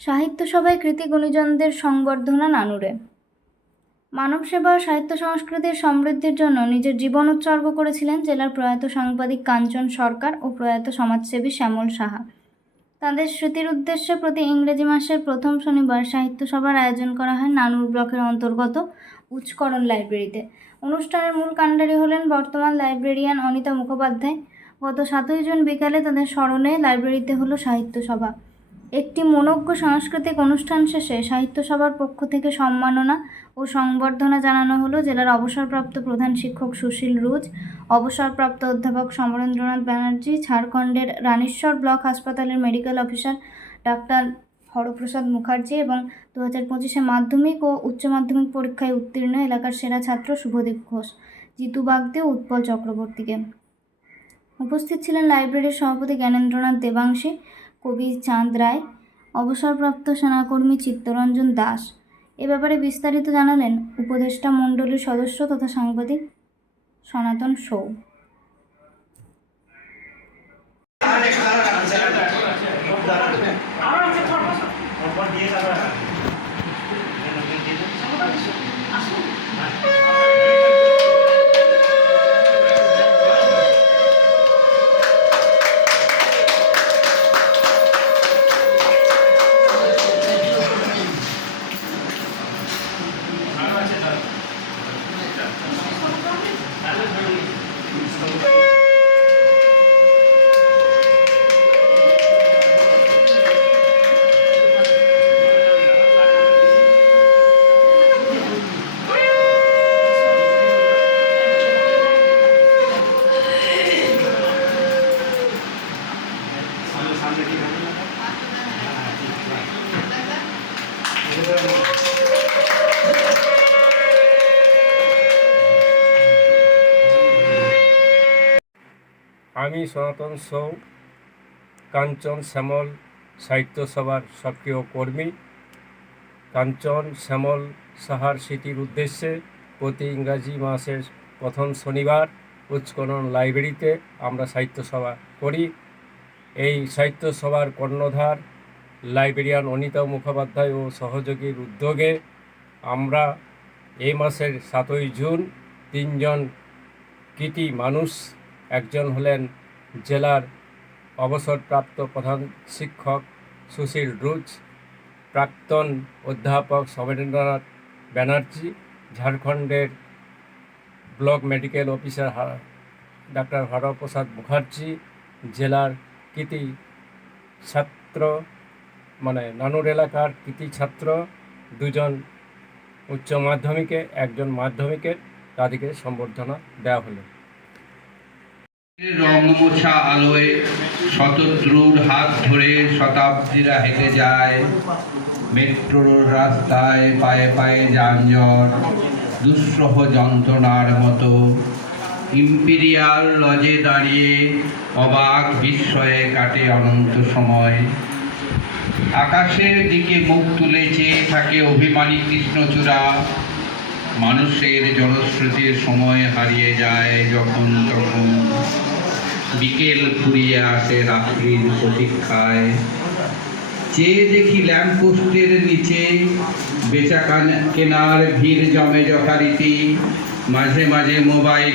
সাহিত্য সভায় কৃতি গুণীজনদের সংবর্ধনা নানুরে। মানব সেবা ও সাহিত্য সংস্কৃতির সমৃদ্ধির জন্য নিজের জীবন উৎসর্গ করেছিলেন জেলার প্রয়াত সাংবাদিক কাঞ্চন সরকার ও প্রয়াত সমাজসেবী শ্যামল সাহা। তাঁদের স্মৃতির উদ্দেশ্যে প্রতি ইংরেজি মাসের প্রথম শনিবার সাহিত্য সভার আয়োজন করা হয় নানুর ব্লকের অন্তর্গত উচ্চকরণ লাইব্রেরিতে। অনুষ্ঠানের মূল কাণ্ডারি হলেন বর্তমান লাইব্রেরিয়ান অনিতা মুখোপাধ্যায়। গত 7ই জুন বিকালে তাদের স্মরণে লাইব্রেরিতে হলো সাহিত্য সভা। একটি মনোজ্ঞ সাংস্কৃতিক অনুষ্ঠান শেষে সাহিত্য সভার পক্ষ থেকে সম্মাননা ও সংবর্ধনা জানানো হলো জেলার অবসরপ্রাপ্ত প্রধান শিক্ষক সুশীল রুজ, অবসরপ্রাপ্ত অধ্যাপক সমরেন্দ্রনাথ ব্যানার্জি, ঝাড়খণ্ডের রানীশ্বর ব্লক হাসপাতালের medical officer doctor Haraprasad Mukherjee এবং 2025 মাধ্যমিক ও উচ্চ মাধ্যমিক পরীক্ষায় উত্তীর্ণ এলাকার সেরা ছাত্র শুভদীপ ঘোষ, জিতু বাগদে ও উৎপল চক্রবর্তীকে। উপস্থিত ছিলেন লাইব্রেরির সভাপতি জ্ঞানেন্দ্রনাথ দেবাংশী, কবি চাঁদ রায়, অবসরপ্রাপ্ত সেনাকর্মী চিত্তরঞ্জন দাস। এ ব্যাপারে বিস্তারিত জানালেন উপদেষ্টা মণ্ডলীর সদস্য তথা সাংবাদিক সনাতন সৌ। আমি সনাতন সৌ, কাঞ্চন শ্যামল সাহিত্য সভার সক্রিয় কর্মী। কাঞ্চন শ্যামল সাহার স্মৃতির উদ্দেশ্যে প্রতি ইংরাজি মাসের প্রথম শনিবার উচ্চকরণ লাইব্রেরিতে আমরা সাহিত্য সভা করি। এই সাহিত্য সভার কর্ণধার লাইব্রেরিয়ান অনিতা মুখোপাধ্যায় ও সহযোগীর উদ্যোগে আমরা এই মাসের 7ই জুন 3 জন কৃতি মানুষ, একজন হলেন জেলার অবসরপ্রাপ্ত প্রধান শিক্ষক সুশীল রুজ, প্রাক্তন অধ্যাপক সমরেন্দ্রনাথ ব্যানার্জি, ঝাড়খণ্ডের block medical officer doctor Haraprasad Mukherjee, জেলার কৃতি ছাত্র নানুর এলাকার কৃতি ছাত্র 2 জন উচ্চ মাধ্যমিকে, 1 জন মাধ্যমিকের, তাদেরকে সম্বর্ধনা দেওয়া হলো। রংমোছা আলোয় শতদ্রুর হাত ধরে শতাব্দীরা হেঁটে যায়। মেট্রোর রাস্তায় পায়ে পায়ে যানজট দুঃসহ যন্ত্রণার মতো। ইম্পিরিয়াল লজে দাঁড়িয়ে অবাক বিস্ময়ে কাটে অনন্ত সময়। আকাশের দিকে মুখ তুলে চেয়ে থাকে অভিমানী কৃষ্ণচূড়া। মানুষের জনশ্রুতির সময় হারিয়ে যায় যখন তখন। বিকেল ফুরিয়ে আসে রাত্রির প্রতীক্ষায়। চেয়ে দেখি ল্যাম্পপোস্টের নিচে বেচা কেনার ভিড় জমে যথারীতি। মাঝে মাঝে মোবাইল